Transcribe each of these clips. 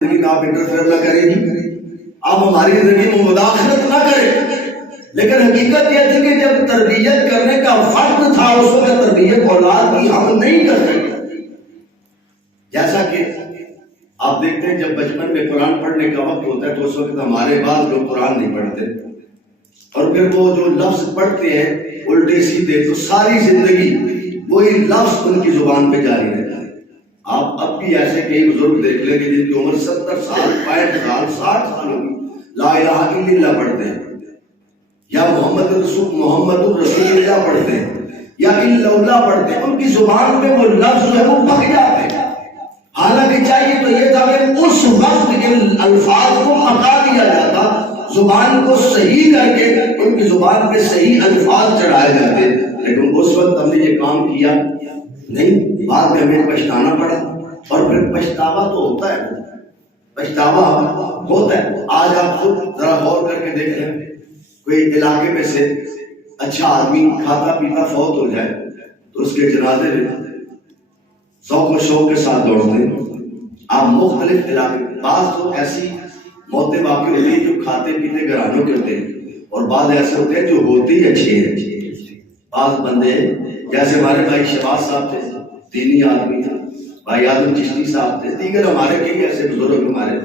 زندگی میں آپ انٹرفیئر نہ کریں گی، آپ ہماری زندگی میں مداخلت نہ کریں، لیکن حقیقت یہ تھی کہ جب تربیت کرنے کا وقت تھا اس وقت تربیت اولاد کی ہم نہیں کر سکتے۔ جیسا کہ آپ دیکھتے ہیں جب بچپن میں قرآن پڑھنے کا وقت ہوتا ہے تو اس وقت ہمارے بعض لوگ قرآن نہیں پڑھتے، اور پھر وہ جو لفظ پڑھتے ہیں الٹے سیدھے، تو ساری زندگی وہی لفظ ان کی زبان پہ جاری رہتا ہے۔ آپ اب بھی ایسے کئی بزرگ دیکھ لیں گے جن کی عمر 70 سال 65 سال 60 سال ہوگی، لا الہ الا اللہ پڑھتے ہیں، یا محمد رسول اللہ پڑھتے ہیں، یا الا اللہ پڑھتے ہیں، ان کی زبان پہ وہ لفظ جو ہے وہ پک جاتے ہیں۔ حالانکہ چاہیے تو یہ تھا کہ اس وقت ان الفاظ کو پکا دیا جاتا، زبان کو صحیح کر کے ان کی زبان پہ صحیح الفاظ چڑھائے جاتے، لیکن اس وقت ہم نے یہ کام کیا نہیں، بعد میں ہمیں پچھتانا پڑا، اور پھر پچھتاوا تو ہوتا ہے، پچھتاوا ہوتا ہے۔ آج آپ خود ذرا غور کر کے دیکھ لیں، کوئی علاقے میں سے اچھا آدمی کھاتا پیتا فوت ہو جائے تو اس کے جنازے میں ذوق و شوق کے ساتھ دوڑتے ہیں۔ آپ مختلف علاقے، بعض تو ایسی موتیں واقع ہوتی ہیں جو کھاتے پیتے گھرانوں کے ہوتے ہیں، اور بعض ایسے ہوتے ہیں جو ہوتے ہی اچھے ہیں۔ بعض بندے جیسے ہمارے بھائی شہباز صاحب تھے، دینی آدمی تھے، بھائی اعظم چشتی صاحب تھے، دیگر ہمارے کئی ایسے بزرگ ہمارے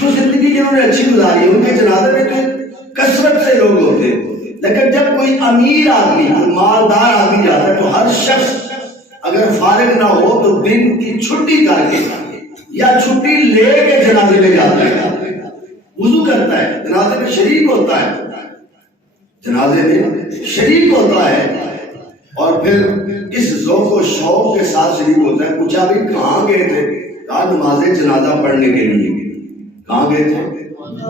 جو زندگی جنہوں نے اچھی گزاری، ان کے جنازے میں تو کثرت سے لوگ ہوتے ہیں، لیکن جب کوئی امیر آدمی کوئی مالدار آدمی جاتا ہے تو ہر شخص اگر فارغ نہ ہو تو دن کی چھٹی کر کے یا چھٹی لے کے جنازے میں جاتا ہے، وضو کرتا ہے، جنازے میں شریک ہوتا ہے، جنازے میں شریک ہوتا ہے، اور پھر اس ذوق و شوق کے ساتھ شریک ہوتا ہے۔ پوچھا بھی کہاں گئے تھے؟ کہا نماز جنازہ پڑھنے کے لیے۔ کہاں گئے تھے؟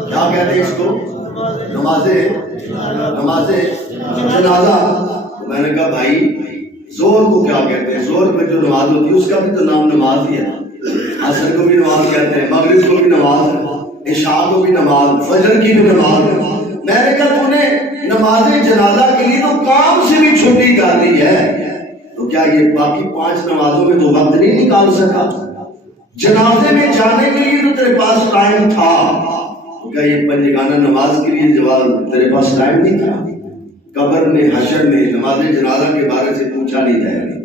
کیا کہتے ہیں اس کو؟ نماز جنازہ۔ میں نے کہا بھائی زور کو کیا کہتے ہیں؟ زور پہ جو نماز ہوتی ہے اس کا بھی تو نام نماز ہی ہے، عصر کو بھی نماز کہتے ہیں، مغرب کو بھی نماز ہے، عشاء کو بھی نماز، فجر کی بھی نماز ہے۔ میں نے کہا تو نے نماز جنازہ کے لیے تو کام سے بھی چھٹی کر دی ہے، تو کیا یہ باقی 5 نمازوں میں تو وقت نہیں نکال سکا؟ جنازے میں جانے کے لیے تو تیرے پاس ٹائم تھا، تو کیا یہ پنجگانہ نماز کے لیے جواب تیرے پاس ٹائم نہیں تھا؟ قبر میں حشر میں نماز جنازہ کے بارے سے پوچھا نہیں جائے گا،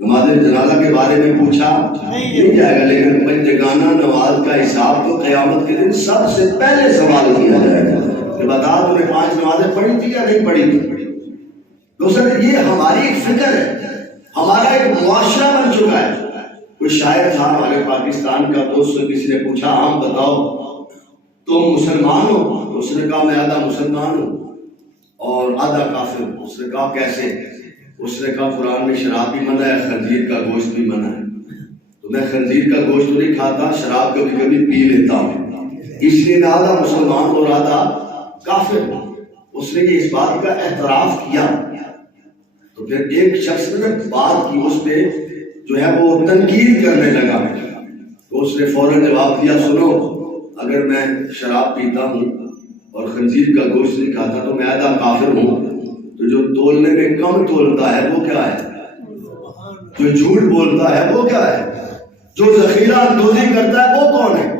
نماز جنازہ کے بارے میں پوچھا نہیں جائے گا، لیکن پنجگانہ نماز کا حساب تو قیامت کے دن سب سے پہلے سوال کیا جائے گا کہ بتا تو نے 5 نمازیں پڑھی تھی یا نہیں پڑھی تھی؟ دوستو یہ ہماری ایک فکر ہے، ہمارا ایک معاشرہ بن چکا ہے۔ کوئی شاعر تھا ہمارے پاکستان کا، دوست سے کسی نے پوچھا ہم بتاؤ تم مسلمان ہو؟ تو اس نے کہا میں آدھا مسلمان ہوں اور آدھا کافر ہوں۔ اس نے کہا کیسے؟ اس نے کہا قرآن میں شراب بھی منع ہے، خنزیر کا گوشت بھی منع ہے، تو میں خنزیر کا گوشت تو نہیں کھاتا، شراب کبھی کبھی پی لیتا ہوں، اس لیے میں آدھا مسلمان اور آدھا کافر ہوں۔ اس نے یہ اس بات کا اعتراف کیا، تو پھر ایک شخص نے بات کی، اس پہ جو ہے وہ تنقید کرنے لگا، تو اس نے فوراً جواب دیا سنو، اگر میں شراب پیتا ہوں اور خنزیر کا گوشت نہیں کھاتا تو میں آدھا کافر ہوں، تو جو تولنے میں کم تولتا ہے وہ کیا ہے؟ جو جھوٹ بولتا ہے وہ کیا ہے؟ جو ذخیرہ اندوزی کرتا ہے وہ کون ہے؟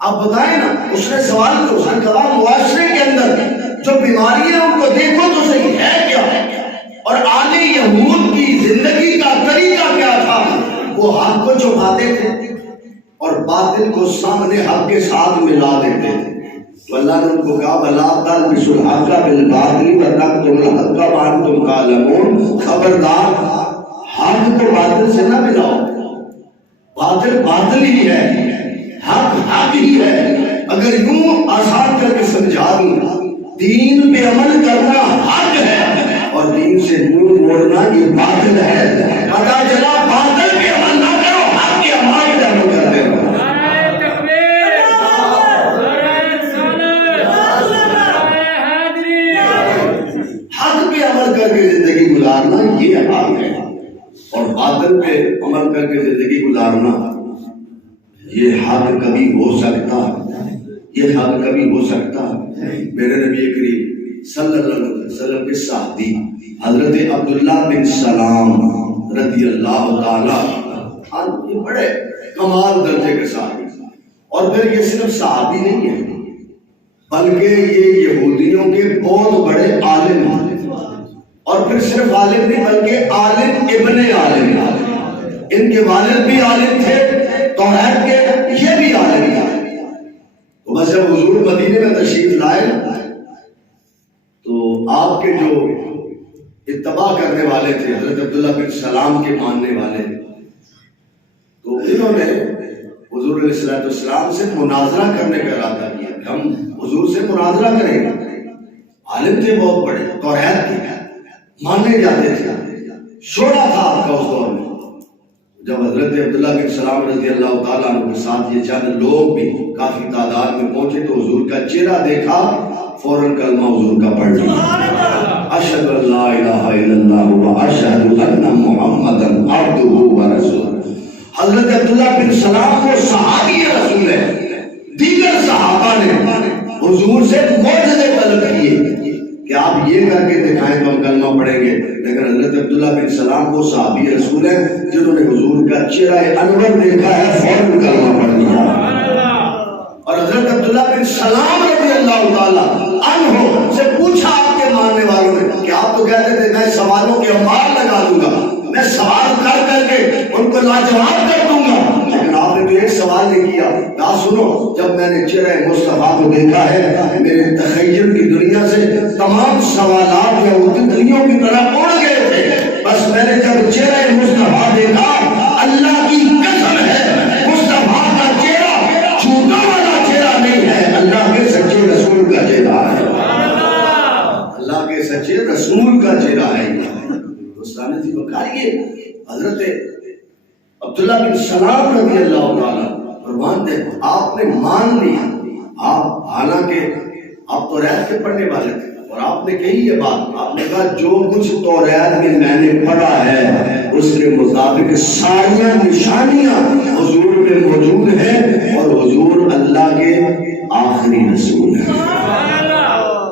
آپ بتائیں نا۔ اس نے سوال کیا، اس نے کہا معاشرے کے اندر جو بیماریاں ان کو دیکھو تو صحیح ہے کیا، اور آل یہود کی زندگی کا طریقہ کیا تھا؟ وہ حق کو چھپاتے تھے اور باطل کو سامنے حق کے ساتھ ملا دیتے تھے، تو اللہ نے ان کو کہا وَلَا تَلْبِسُوا الْحَقَّ بِالْبَاطِلِ وَتَكْتُمُوا الْحَقَّ وَأَنْتُمْ تَعْلَمُونَ۔ خبردار حق کو باطل سے نہ ملاؤ، باطل باطل ہی ہے، حق حق ہی ہے۔ اگر یوں آسان کر کے سمجھا دوں، دین پہ عمل کرنا حق ہے اور دین سے منہ موڑنا یہ باطل ہے۔ پتہ چلا باطل پہ عمل نہ کرو، حق کے عمل پہ عمل کرتے رہو۔ حق پہ عمل کر کے زندگی گزارنا یہ حق ہے، اور باطل پہ عمل کر کے زندگی گزارنا یہ حق کبھی ہو سکتا، یہ حق کبھی ہو سکتا۔ میرے نبی کریم صلی اللہ علیہ وسلم کے صحابی حضرت عبداللہ بن سلام رضی اللہ تعالی عنہ، یہ بڑے کمال درجے کے صحابی، اور پھر یہ صرف صحابی نہیں ہے بلکہ یہ یہودیوں کے بہت بڑے عالم ہیں، اور پھر صرف عالم نہیں بلکہ عالم ابن عالم، ان کے والد بھی عالم تھے توحید کے، یہ بھی عالم تھے۔ تو بس جب حضور مدینے میں تشریف لائے تو آپ کے جو اتباع کرنے والے تھے حضرت عبداللہ بن سلام کے ماننے والے، تو انہوں نے حضور علیہ السلام سے مناظرہ کرنے کا ارادہ کیا کہ ہم حضور سے مناظرہ کریں گے۔ عالم تھے بہت بڑے، توحید کے ماننے جاتے تھے، شورا تھا آپ کا اس دور میں۔ جب حضرت عبداللہ بن سلام رضی اللہ تعالیٰ عنہ کے ساتھ یہ چند لوگ بھی کافی تعداد میں پہنچے تو حضور کا چہرہ دیکھا، فوراً کلمہ حضور کا پڑھ لیا، اشہد ان لا الہ الا اللہ و اشہد ان محمدا عبدہ و رسولہ۔ حضرت عبداللہ بن سلام وہ صحابی رسول ہے، دیگر صحابہ نے حضور سے معجزے طلب کیے کہ آپ یہ کر کے دکھائیں تو ہم کلمہ پڑھیں گے، لیکن حضرت عبداللہ بن سلام وہ صحابی رسول ہے جنہوں نے حضور کا چہرہ انور دیکھا ہے، فوراً کلمہ پڑھ لیا۔ اور حضرت عبداللہ بن سلام رضی اللہ تعالیٰ عنہ سے پوچھا آپ کے ماننے والوں نے کہ آپ تو کہتے تھے میں سوالوں کے انبار لگا دوں گا، میں سوال کر کر کے ان کو لاجواب کر دوں گا، لیکن آپ نے تو ایک سوال نہیں کیا۔ کہا سنو، جب میں نے چہرہ مصطفیٰ کو دیکھا ہے میرے تخیل کی دنیا سے تمام سوالات یا تتلیوں کی طرح اڑ گئے تھے، بس میں نے جب چہرہ مصطفیٰ دیکھا، اللہ کی قسم ہے مصطفیٰ کا چہرہ جھوٹا والا چہرہ نہیں ہے، اللہ کے سچے رسول کا چہرہ ہے، اللہ کے سچے رسول کا چہرہ ہے۔ حضرت عبداللہ بن سلام رضی اللہ تعالیٰ فرماتے ہیں آپ نے مان لیا، آپ حالانکہ آپ توریت کے پڑھنے والے تھے اور آپ نے کہی یہ بات، آپ نے کہا جو کچھ توریت میں میں نے پڑھا ہے اس کے مطابق ساری نشانیاں حضور میں موجود ہیں اور حضور اللہ کے آخری رسول ہیں،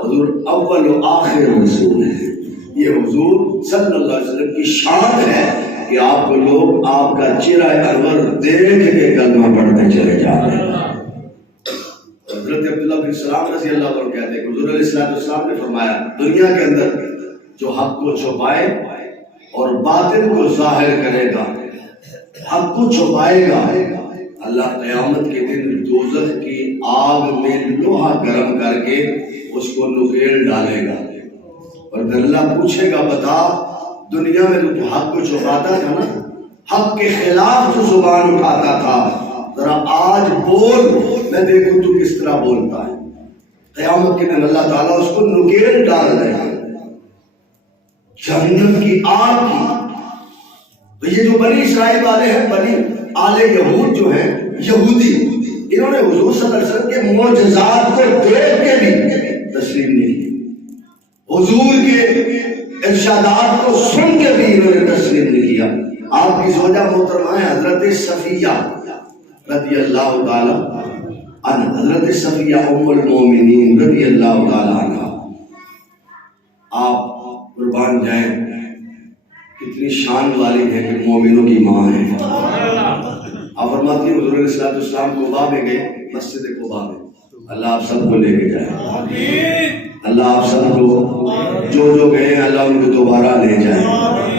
حضور اول و آخر رسول ہیں۔ یہ حضور صلی اللہ علیہ وسلم کی شان ہے کہ آپ کو لوگ آپ کا چہرہ انور دیکھ کے کلمہ پڑھتے چلے جا رہے ہیں۔ حضرت عبداللہ بن سلام رضی اللہ عنہ کہتے ہیں کہ حضور علیہ السلام نے فرمایا دنیا کے اندر جو حق کو چھپائے اور باطل کو ظاہر کرے گا، حق کو چھپائے گا، اللہ قیامت کے دن دوزخ کی آگ میں لوہا گرم کر کے اس کو نکیل ڈالے گا، اور پھر اللہ پوچھے گا بتا دنیا میں تو حق کو چھپاتا تھا نا، حق کے خلاف جو زبان اٹھاتا تھا، ذرا آج بول میں دیکھوں تو کس طرح بولتا ہے۔ قیامت کے دن اللہ تعالیٰ اس کو نکیل ڈال دے گا جہنم کی آگ کی۔ تو یہ جو بنی اسرائیل والے ہیں، بنی آل یہود جو ہیں یہودی، انہوں نے حضور صلی اللہ علیہ وسلم کے معجزات کو دیکھ کے بھی تسلیم نہیں کی، حضور کے ارشادات کو سن کے بھی انہوں نے تسلیم نہیں کیا۔ آپ کی زوجہ محترمہ ہے حضرت صفیہ رضی اللہ تعالی عنہ، حضرت صفیہ ام المومنین رضی اللہ تعالی عنہ، آپ قربان جائیں کتنی شان والی ہے کہ مومنوں کی ماں ہے۔ آپ فرماتی ہیں حضور علیہ السلام قباء میں گئے، مسجد قباء میں، اللہ آپ سب کو لے کے جائے، اللہ آپ سب کو جو گئے ہیں اللہ ان کو دوبارہ لے جائے،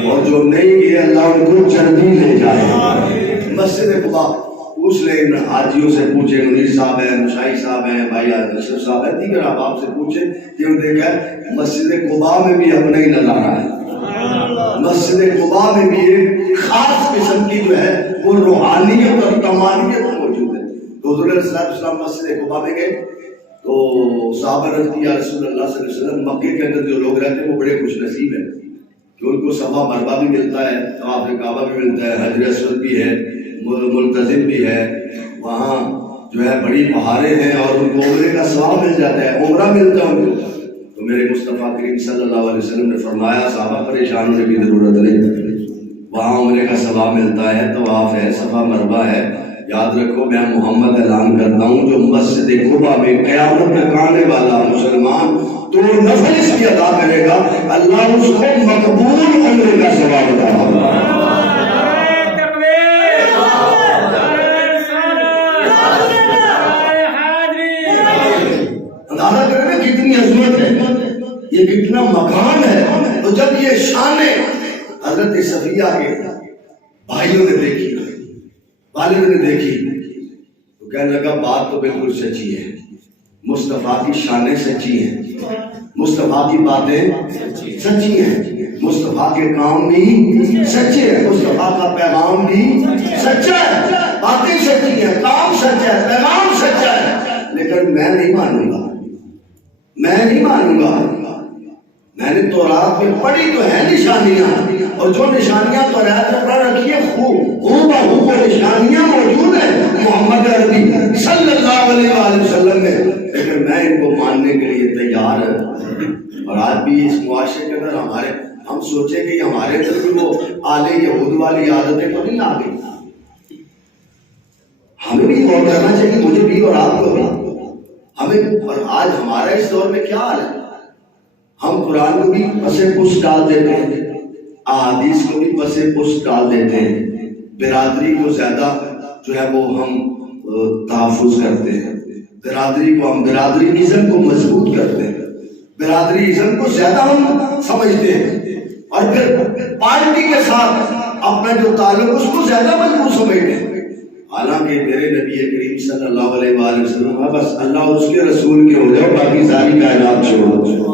اور جو نہیں گئے اللہ ان کو جلدی لے جائے۔ مسجد قباء پوچھ لیں، ان حاجیوں سے پوچھیں، منیر صاحب ہیں، مشائی صاحب ہیں، بھائی اشرف صاحب ہیں، دیگر آپ سے پوچھیں کہ انہوں نے دیکھا ہے مسجد قباء میں بھی اپنا ہی نظارہ ہے، مسجد قباء میں بھی ایک خاص قسم کی جو ہے وہ روحانیت اور تمانیت موجود ہے۔ تو حضور علیہ السلام مسجد قباء میں گئے تو صحابہ رضی اللہ رسول اللہ صلی اللہ علیہ وسلم، مکے کے اندر جو لوگ رہتے ہیں وہ بڑے خوش نصیب ہیں کہ ان کو صفا مروا بھی ملتا ہے، طواف کعبہ بھی ملتا ہے، حجر اسود بھی ہے، ملتزم بھی ہے، وہاں جو ہے بڑی پہاڑیں ہیں اور ان کو عمرے کا ثواب مل جاتا ہے، عمرہ ملتا ہے ان کو۔ تو میرے مصطفیٰ کریم صلی اللہ علیہ وسلم نے فرمایا صحابہ پریشان ہونے کی ضرورت نہیں، وہاں عمرے کا ثواب ملتا ہے، طواف ہے، صفا مروا ہے۔ یاد رکھو میں محمد اعلان کرتا ہوں جو مسجد قباء میں قیامت تک آنے والا مسلمان تو نفل اس کی ادا کرے گا، اللہ اس کو مقبول عمرے کا ثواب عطا فرمائے گا۔ یہ کتنا مکان ہے. تو جب یہ شانیں حضرت صفیہ کے بھائیوں نے دیکھی، والد نے دیکھی، تو کہنے لگا بات تو بالکل سچی ہے، مصطفیٰ کی شانیں سچی ہیں، مصطفیٰ کی باتیں سچی ہیں، مصطفیٰ کے کام بھی سچے ہیں، مصطفیٰ کا پیغام بھی سچا ہے، باتیں سچی ہیں، کام سچا ہے، پیغام سچا ہے. لیکن میں نہیں مانوں گا، میں نہیں مانوں گا. میں نے تورات میں پڑھی تو ہے نشانیاں، اور جو نشانیاں تورات میں پڑھ رکھی ہیں بہو وہ نشانیاں موجود ہیں محمد عربی صلی اللہ علیہ وآلہ وسلم میں، لیکن میں ان کو ماننے کے لیے تیار ہوں. اور آج بھی اس معاشرے کے اندر ہم سوچیں کہ ہمارے اندر بھی وہ آلے یہود والی عادتیں تو نہیں آ گئی. ہمیں بھی غور کرنا چاہیے، مجھے بھی اور آپ کو بھی. ہمیں اور آج ہمارا اس دور میں کیا حال ہے؟ ہم قرآن کو بھی پسے پشت ڈال دیتے ہیں، احادیث کو بھی پسے پشت ڈال دیتے ہیں، برادری کو زیادہ جو ہے وہ ہم تحفظ کرتے ہیں، برادری کو ہم برادریزم کو مضبوط کرتے ہیں، برادریزم کو زیادہ ہم سمجھتے ہیں، اور پھر پارٹی کے ساتھ اپنا جو تعلق اس کو زیادہ مضبوط سمجھتے ہیں. حالانکہ میرے نبی کریم صلی اللہ علیہ وآلہ وسلم بس اللہ اور اس کے رسول کے ہو جاؤ، باقی ساری کائنات چھوڑو.